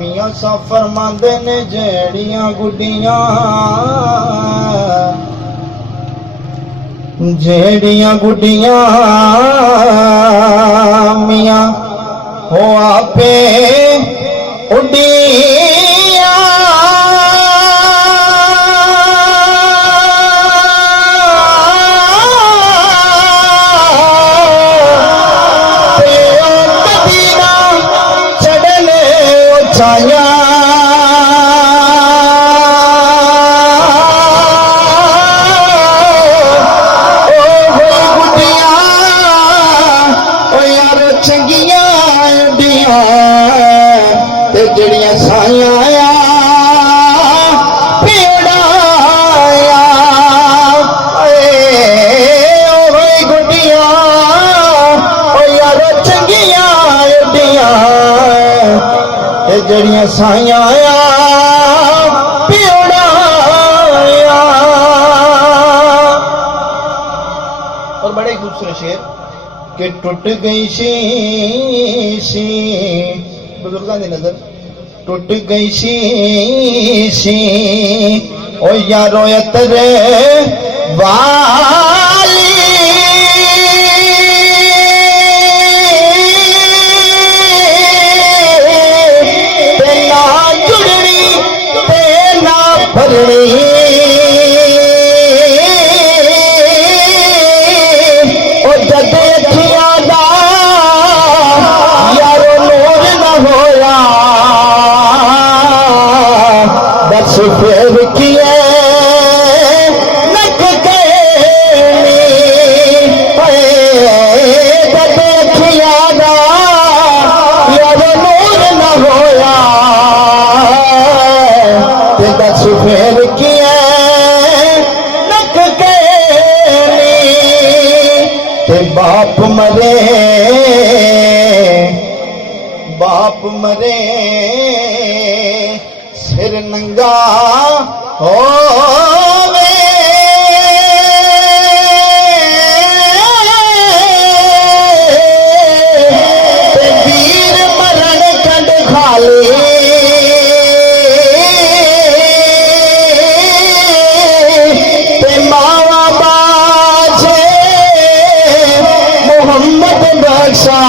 मियां सा फरमांदे ने जेड़ियां गुड्डियां मियां हो आपे उड़िया चढ़ने उचाया जड़ियां साइयां पेड़ाया गुड्डियां यार चंगियां एडियां जड़ियां साइयां पेड़ाया। और बड़े खूबसूरत शेर कि टूट गई शीशी बुजुर्गों की नजर टूट गई शीशी ओ यारो तेरे वाली तेना जुड़नी तेना भरनी ओ जदे अखियां दा यारो नूर न होया दस फेर किए नक गए देखिया यार नूर न होया ते दस फेर किए नक गए ते बाप मरे सिर नंगा होवे ते वीर मरण कंड खाली ते मावा बाजे मोहम्मद बख्शा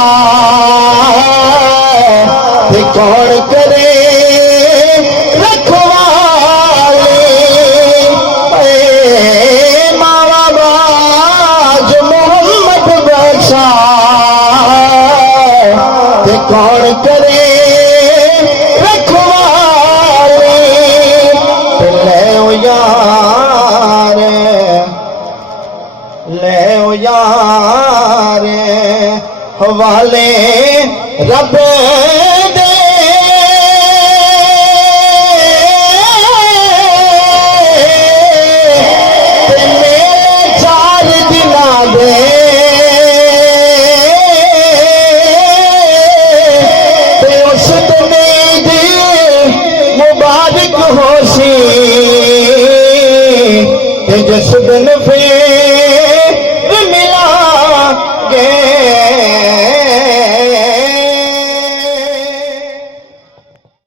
ते कौन करे कौन करे रखवाले ले ओ यार हवाले रब दे चार दिना दे मुबारक होसी जिस दिन